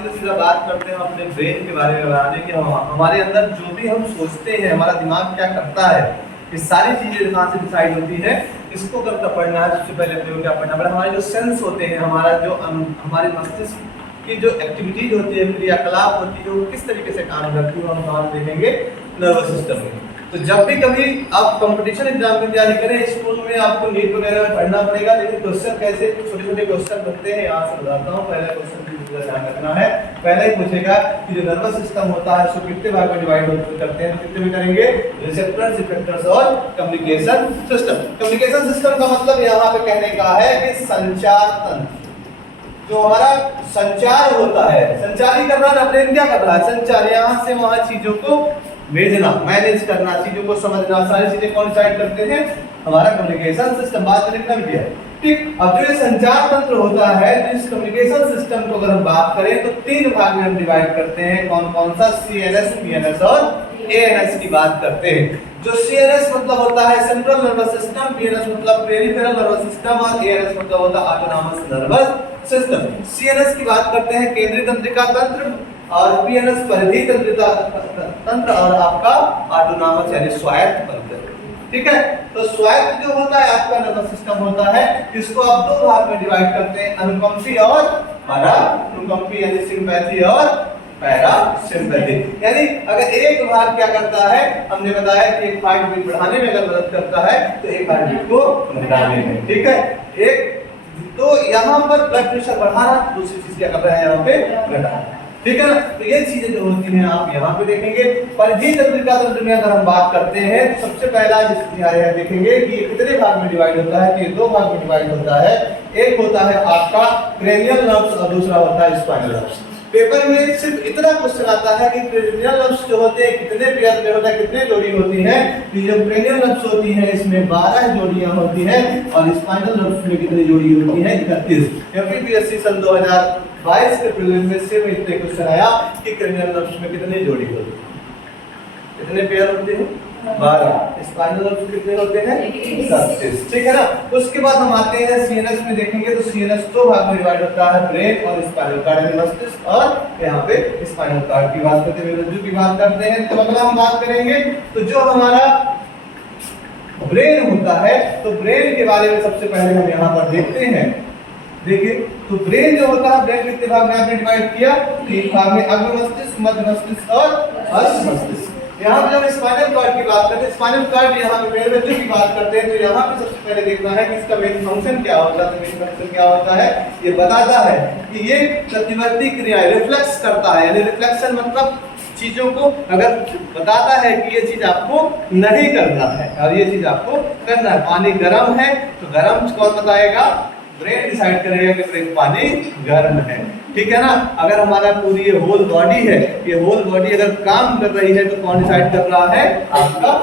सीधा सीधा बात करते हैं अपने ब्रेन के बारे में बताने की। हमारे अंदर जो भी हम सोचते हैं, हमारा दिमाग क्या करता है, ये सारी चीजें कहाँ से डिसाइड होती है। इसको अगर पढ़ना है सबसे पहले अपने को क्या पढ़ना पड़ेगा, हमारे जो सेंस होते हैं, हमारा जो हमारे मस्तिष्क की जो एक्टिविटीज होती है, क्रियाकलाप होती है, वो किस तरीके से काम करती है, हम कहाँ देखेंगे, नर्वस सिस्टम में। तो जब भी कभी आप कंपटीशन एग्जाम की तैयारी करें, स्कूल में आपको नीट वगैरह में पढ़ना पड़ेगा, लेकिन क्वेश्चन कैसे छोटे छोटे क्वेश्चन बनते हैं, यहाँ से बताता हूँ। पहला क्वेश्चन ध्यान रखना है, पहला ही पूछेगा कि जो नर्वस सिस्टम होता है उसको कितने भाग में डिवाइड करते हैं, कितने में करेंगे, रिसेप्टर्स, इफेक्टर्स और कम्युनिकेशन सिस्टम। कम्युनिकेशन सिस्टम का मतलब यहाँ पे कहने का है कि संचार तंत्र, जो हमारा संचार होता है, संचार ही कर रहा है, ब्रेन क्या कर रहा है, संचार, यहाँ से वहां चीजों को भेजना, मैनेज करना, चीजों को समझना, सारी चीजें कौन डिसाइड करते हैं, हमारा कम्युनिकेशन सिस्टम। बात लिखना भी है, ठीक। अब जो ये संचार तंत्र होता है, तो इस कम्युनिकेशन सिस्टम को अगर हम बात करें तो तीन भाग में हम डिवाइड करते हैं। कौन कौन सा, सीएनएस, पीएनएस और एएनएस की बात करते हैं। जो सीएनएस मतलब होता है सेंट्रल नर्वस सिस्टम, पीएनएस मतलब पेरिफेरल नर्वस सिस्टम और एएनएस मतलब होता है ऑटोनॉमस नर्वस सिस्टम। सीएनएस की बात करते हैं केंद्रीय तंत्रिका तंत्र, और पीएनएस परिधीय तंत्रिका तंत्र, और आपका ऑटोनॉमस यानी स्वायत्त तंत्र, ठीक है। तो स्वायत्त जो होता है आपका नर्वस सिस्टम होता है, इसको आप दो भाग में डिवाइड करते हैं, अनुकंपी और पैरानुकंपी, यानी सिंपैथी और पैरासिम्पैथी। यानी अगर एक भाग क्या करता है, हमने बताया कि एक हार्ट बीट बढ़ाने में अगर मदद करता है तो एक हार्ट बीट को घटाने में, ठीक है। एक तो यहाँ पर ब्लड प्रेशर बढ़ा रहा, दूसरी चीज क्या कर रहा है, यहाँ पे घटा रहा है, ठीक है ना। तो ये चीजें जो होती हैं आप यहाँ पे देखेंगे। परिधीय तंत्रिका तंत्र में अगर हम बात करते हैं तो सबसे पहला जिसमें देखेंगे कि ये कितने भाग में डिवाइड होता है, तो ये दो भाग में डिवाइड होता है। एक होता है आपका क्रेनियल नर्व्स और दूसरा होता है स्पाइनल नर्व्स। पेपर में सिर्फ इतना क्वेश्चन आता है कि क्रेनियल नर्व्स जो होते हैं कितने पेयर में होता है, कितने जोड़ी होती है। तो जो क्रेनियल नर्व्स होती है इसमें 12 जोड़ियां होती हैं, और स्पाइनल नर्व्स में कितनी जोड़ी होती है, 31। यूपीपीएससी सन 2022 के प्रीलिम में से इतने क्वेश्चन आया कि क्रेनियल नर्व्स में कितनी जोड़ी होती है, कितने पेयर होते हैं, 12। स्पाइनल नर्व्स कितने होते हैं, 31, ठीक है ना। उसके बाद हम आते हैं सीएनएस में, देखेंगे तो सीएनएस दो भाग में डिवाइड होता है, ब्रेन और स्पाइनल कार्ड, यानी मस्तिष्क और यहाँ पे स्पाइनल कार्ड की बात करते हैं, मस्तिष्क की बात करते हैं। तो अगला हम बात करेंगे तो जो हमारा ब्रेन होता है, तो ब्रेन के बारे में सबसे पहले हम यहाँ पर देखते हैं। देखिए तो ब्रेन जो होता है, ब्रेन कितने भाग में आपने डिवाइड किया, तीन भाग में, अग्र मस्तिष्क, मध्य मस्तिष्क और अर्ध मस्तिष्क। यहाँ पे जब स्पाइनल कॉर्ड की बात करते हैं, स्पाइनल कॉर्ड यहाँ पे मेन मस्तिष्क की बात करते हैं, तो यहाँ पे सबसे पहले देखना है कि इसका मेन फंक्शन क्या होता है। मेन फंक्शन क्या होता है, ये बताता है कि ये प्रतिवर्ती क्रिया रिफ्लेक्स करता है, यानी रिफ्लेक्शन मतलब चीजों को अगर बताता है कि ये चीज आपको नहीं करना है और ये चीज आपको करना है। पानी गर्म है तो गर्म कौन बताएगा, ब्रेन डिसाइड करेगा कि ब्रेन पानी गर्म है, ठीक है ना। अगर हमारा पूरी ये होल बॉडी है, ये होल बॉडी अगर काम कर रही है तो कौन डिसाइड कर रहा है, आपका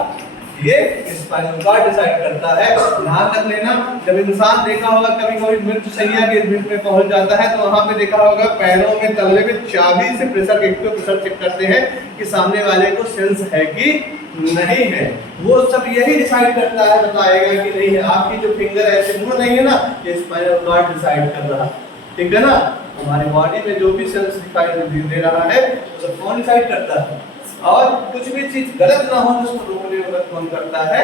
ये स्पाइनल कॉर्ड डिसाइड करता है। ध्यान रख लेना, जब इंसान देखा होगा कभी कभी मृत्यु शैया के मिनट में पहुंच जाता है, तो वहां पे देखा होगा पैरों में तलवे में चाबी से प्रेशर चेक करते हैं कि सामने वाले को सेंस है कि नहीं है। वो सब यही डिसाइड करता है, बताएगा कि नहीं है। आपकी जो फिंगर ऐसे मुड़ नहीं है ना, ये स्पाइनल कॉर्ड डिसाइड कर रहा है, ठीक है ना। हमारी बॉडी में जो भी सेल्स दिखाई दे रहा है वो सब कौन डिसाइड करता है, और कुछ भी चीज गलत ना हो तो उसको रोकने में मदद कौन करता है,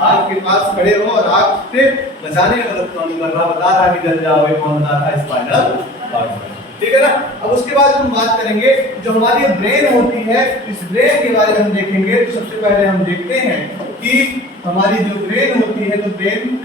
आग के पास खड़े हो और आग से बचाने में मदद कौन कर रहा, बता रहा कि जल जाओगे, कौन बता रहा है, स्पाइनल कॉर्ड, ठीक है ना। अब उसके बाद हम बात करेंगे जो हमारी ब्रेन होती है, इस ब्रेन के बारे में हम देखेंगे। तो सबसे पहले हम देखते हैं कि हमारी जो ब्रेन होती है, तो ब्रेन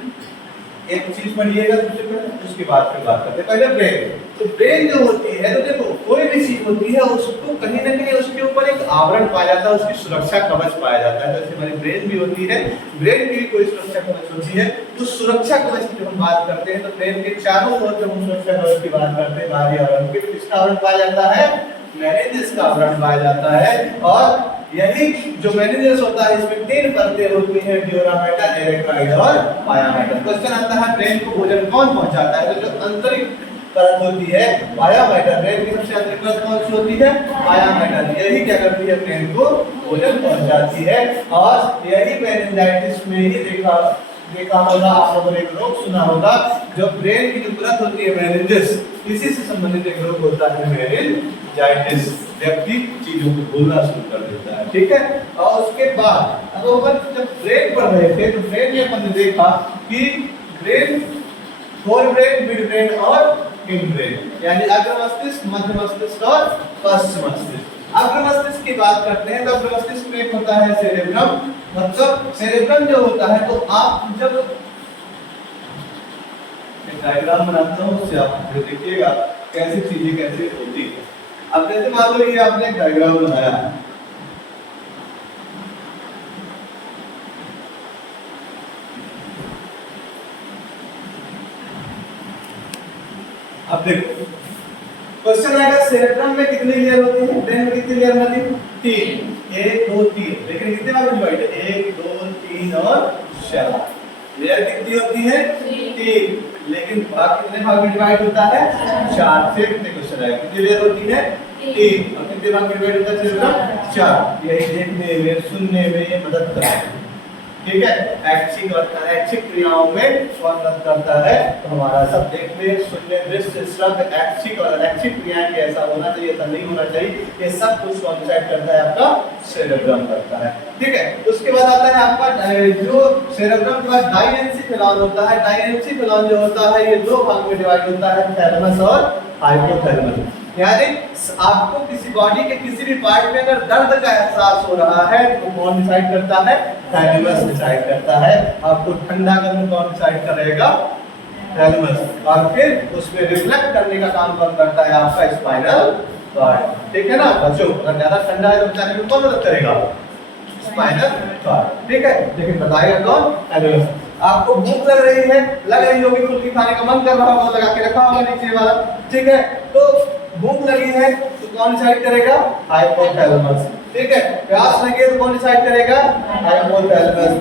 एक चीज पढ़िएगा सबसे पहले, उसके बाद फिर बात करते हैं। पहले ब्रेन, तो ब्रेन जो होती है, तो देखो कोई भी चीज होती है उसको कहीं ना कहीं उसके ऊपर एक आवरण पाया जाता है, उसकी सुरक्षा कवच पाया जाता है। जैसे हमारी ब्रेन भी होती है, ब्रेन की भी कोई सुरक्षा कवच होती है। उस सुरक्षा कवच की हम बात करते हैं तो ब्रेन के चारों ओर जब हम सुरक्षा कवच की बात करते हैं, बाहरी आवरण के, किसका आवरण पाया जाता है, मेनिंजेस का आवरण पाया जाता है। और यही जो मेनिंजेस होता है इसमें तीन परतें होती हैं, ड्यूरा मेटा, एरेक्टॉइड और पाया मेटा। क्वेश्चन आता है ब्रेन को भोजन कौन पहुंचाता है, तो जो आंतरिक परत होती है पाया मेटा, ब्रेन की सबसे आंतरिक परत कौन सी होती है, पाया मेटा, यही क्या करती है, ब्रेन को भोजन पहुंचाती है। और यही मेनिंजाइटिस में ही देखा होगा आप लोगों ने एक रोग सुना होगा जो ब्रेन की जो परत होती है मेनिंजेस, इसी से संबंधित एक रोग होता है मेनिंजाइटिस। व्यक्ति चीजों को भूलना शुरू कर देता है, ठीक है। और उसके बाद अब अपन जब ब्रेन पढ़ रहे थे तो ब्रेन में अपन ने देखा कि brain, fore brain, mid brain और हिंड ब्रेन, यानी अग्र मस्तिष्क, मध्य मस्तिष्क और पश्च मस्तिष्क। अग्र मस्तिष्क की बात करते हैं तो अग्र मस्तिष्क में एक होता है सेरेब्रम, मतलब सेरेब्रम जो होता है, तो आप जब डायग्राम बनाता हूँ उससे आप देखिएगा कैसी चीजें कैसे होती है। अब जैसे मान लो ये आपने एक डायग्राम बनाया, अब देखो क्वेश्चन आएगा सेरेब्रम में कितनी लेयर होती है, ब्रेन में कितनी लेयर होती है? 3, 1 2 3, लेकिन कितने भाग में डिवाइड है? 1 2 3 और 4। लेयर कितनी होती है? 3, लेकिन भाग कितने भाग में डिवाइड होता है? 4 से। कितने क्वेश्चन आएगा, कितनी लेयर होती है? 3, और कितने भाग में डिवाइड होता है सेरेब्रम? 4। यही देखने में सुनने में ये मदद करता है, ठीक है। ऐच्छिक और अनैच्छिक क्रियाओं में कौन मदद करता है? तो हमारा सब देखने, सुनने, दृश्य, श्रव्य, ऐच्छिक और अनैच्छिक क्रियाएं ऐसा होना चाहिए, ऐसा नहीं होना चाहिए, ये सब कुछ कौन डिसाइड करता है? आपका सेरेब्रम करता है, ठीक है। उसके बाद आता है आपका जो सेरेब्रम के बाद डाइएन्सेफेलॉन होता है। डाइएन्सेफेलॉन जो होता है ये दो भाग में डिवाइड होता है, थैलेमस और हाइपोथैलेमस। यानी आपको किसी बॉडी के किसी भी पार्ट में अगर दर्द का एहसास हो रहा है तो कौन डिसाइड करता है? थैलेमस डिसाइड करता है। आपको ठंडा करना कौन डिसाइड करेगा? थैलेमस। और फिर उसमें रिफ्लेक्ट करने का काम कौन करता है? आपका स्पाइनल कॉर्ड, ठीक है ना बच्चों। अगर ज्यादा ठंडा है तो बेचारे को कौन मदद करेगा? स्पाइनल कॉर्ड, ठीक है। लेकिन बताएगा कौन? थैलेमस। आपको भूख लग रही होगी, फुल्की खाने का मन कर रहा होगा, लगा के रखा होगा नीचे वाला, ठीक है। तो भूख लगी है तो कौन डिसाइड करेगा? हाइपोथैलेमस, ठीक है। प्यास लगी है तो कौन डिसाइड करेगा? हाइपोथैलेमस,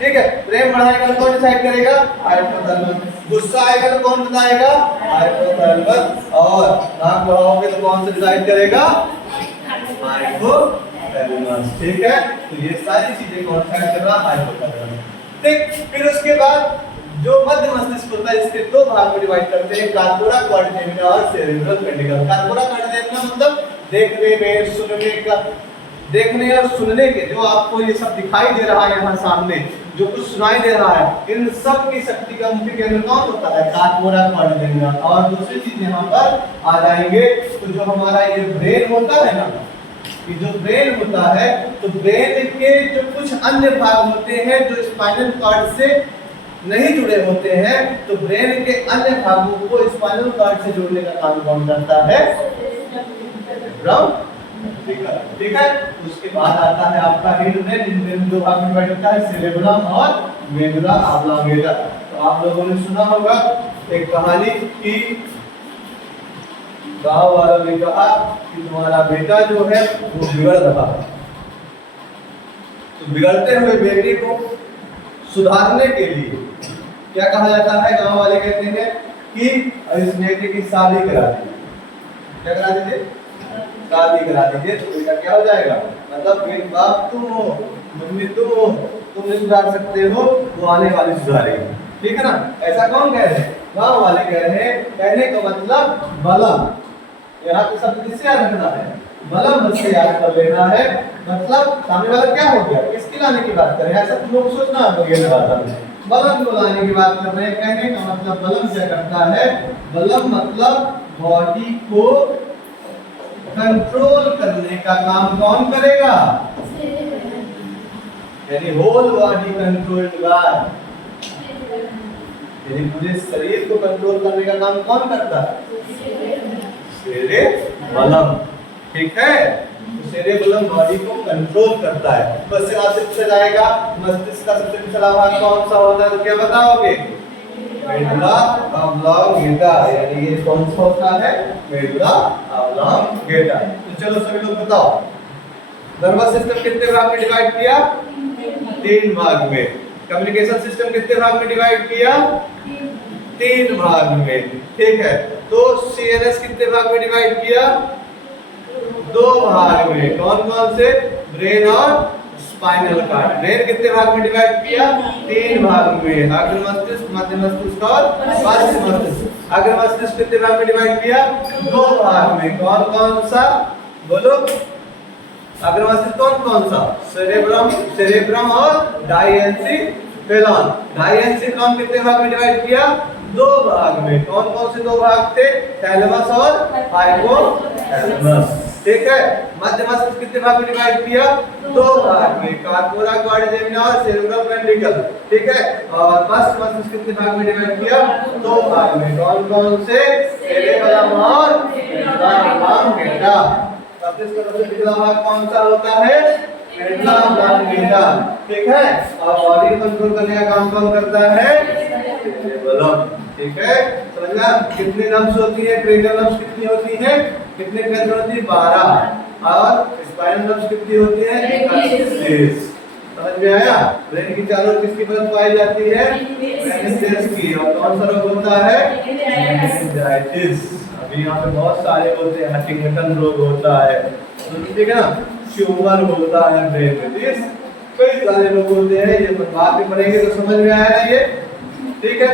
ठीक है। प्रेम बढ़ाएगा तो कौन डिसाइड करेगा? हाइपोथैलेमस। गुस्सा आएगा तो कौन बताएगा? हाइपोथैलेमस। और नाक बहाओगे तो कौन सा डिसाइड करेगा? हाइपोथैलेमस, ठीक है। तो ये सारी चीजें कौन डिसाइड कर रहा? हाइपोथैलेमस, ठीक। फिर उसके बाद जो मध्य मस्तिष्क होता है इसके दो भाग में डिवाइड करते हैं, कार्पोरा क्वाड्रिजेमिना और सेरेब्रल पेंडिकल। कार्पोरा क्वाड्रिजेमिना मतलब देखने में, सुनने का, देखने और सुनने के, जो आपको ये सब दिखाई दे रहा है यहाँ सामने, जो कुछ सुनाई दे रहा है, इन सब की शक्ति का मुख्य केंद्र कौन होता है? Corpora quadrigemina. और दूसरी चीज यहाँ पर आ जाएंगे तो जो हमारा ये ब्रेन होता है ना, कि जो ब्रेन होता है, तो ब्रेन के जो कुछ अन्य भाग होते हैं जो स्पाइनल कॉर्ड से नहीं जुड़े होते हैं, तो ब्रेन के अन्य भागों को स्पाइनल कॉर्ड से जोड़ने का काम कौन करता है? सेरेब्रम, ठीक है। उसके बाद आता है आपका हिंड ब्रेन। हिंड ब्रेन दो भाग में डिवाइड होता है, सेरेब्रम और मेडुला ऑब्लांगेटा। तो आप लोगों ने सुना होगा एक कहानी कि गांव वालों ने कहा कि तुम्हारा बेटा जो है वो बिगड़ रहा है, तो बिगड़ते हुए बेटे को सुधारने के लिए क्या कहा जाता है? गांव वाले कहते हैं कि इस बेटे की शादी करा दीजिए। क्या करा दीजिए? शादी करा दीजिए, तो बेटा क्या हो जाएगा? मतलब मेरे बाप तुम हो, मम्मी तुम हो, तुम नहीं सुधार सकते हो, वो आने वाली सुधारेगी, ठीक है ना। ऐसा कौन कह रहे हैं? गांव वाले कह रहे हैं। कहने का मतलब बलम, यहाँ पे शब्द किससे याद रखना है? बलम से याद कर लेना है। मतलब सामने वाला क्या हो गया, किसकी लाने की बात कर रहे हैं? ऐसा तुम लोग सोचना है, बलम को लाने की बात कर रहे हैं। कहने का मतलब बलम क्या करता है? बलम मतलब बॉडी को कंट्रोल करने का काम कौन करेगा? यानी होल बॉडी कंट्रोल्ड बाय, यानी पूरे शरीर को कंट्रोल करने का काम कौन करता है? सेरेबेलम, ठीक है। तो सेरेबेलम बॉडी को कंट्रोल करता है। बस आपसे पूछा जाएगा मस्तिष्क का सबसे पिछला भाग कौन सा होता है, तो क्या बताओगे? मेडुला ऑब्लांगेटा, यानी ये कौन सा होता है? Medulla oblongata. तो चलो सभी लोग बताओ, नर्वस सिस्टम कितने भाग में डिवाइड किया? 3 भाग में। कम्युनिकेशन सिस्टम कितने भाग में डिवाइड किया? 3 भाग में, ठीक है। तो सीएनएस कितने भाग में डिवाइड किया? 2 भाग में। कौन कौन से? ब्रेन और स्पाइनल कॉर्ड। ब्रेन कितने भाग में डिवाइड किया? 3 भाग में, अग्र मस्तिष्क, मध्य मस्तिष्क और पार्श्व मस्तिष्क। अग्र मस्तिष्क कितने भाग में डिवाइड किया? 2 भाग में। कौन कौन सा बोलो? अग्र मस्तिष्क कौन कौन सा? सेरेब्रम और डाइएंसिफेलॉन। डाइएंसिफेलॉन कितने भाग में डिवाइड किया? 2 भाग में। कौन कौन से 2 भाग थे? थैलेमस और हाइपोथैलेमस। ठीक है। मध्य मस्तिष्क कितने भाग में डिवाइड किया? 2 भाग में, कार्पोरा क्वाड्रिजेमिना और सेरेब्रम पेंडिकल। ठीक है। और पार्श्व मस्तिष्क कितने भाग में डिवाइड किया? 2 भाग में। कौन कौन से? सेरेबेलम और पेंडिकुलम। मस्तिष्क का सबसे पिछला भाग कौन सा होता है? पेंडिकुलम। ठीक है। और बॉडी कंट्रोल करने का काम कौन करता है? सेरेबेलम। ठीक है। समझना? कितनी नर्व्स होती है? क्रेनियल नर्व्स कितनी होती है? कितने केंद्र होती है? 12। और स्पाइनल नर्व्स कितनी होती है? 31। समझ में आया? ब्रेन की चारों ओर किसकी परत पाई जाती है? मेनिन्जेस की। और कौन सा रोग होता है? मेनिंजाइटिस। अभी यहाँ पे बहुत सारे होते हैं। हंटिंगटन रोग होता है, ठीक है ना? ट्यूमर होता है ब्रेन में, कई सारे रोग होते हैं। ये बाद में पढ़ेंगे तो समझ में आया ना ये। ठीक है।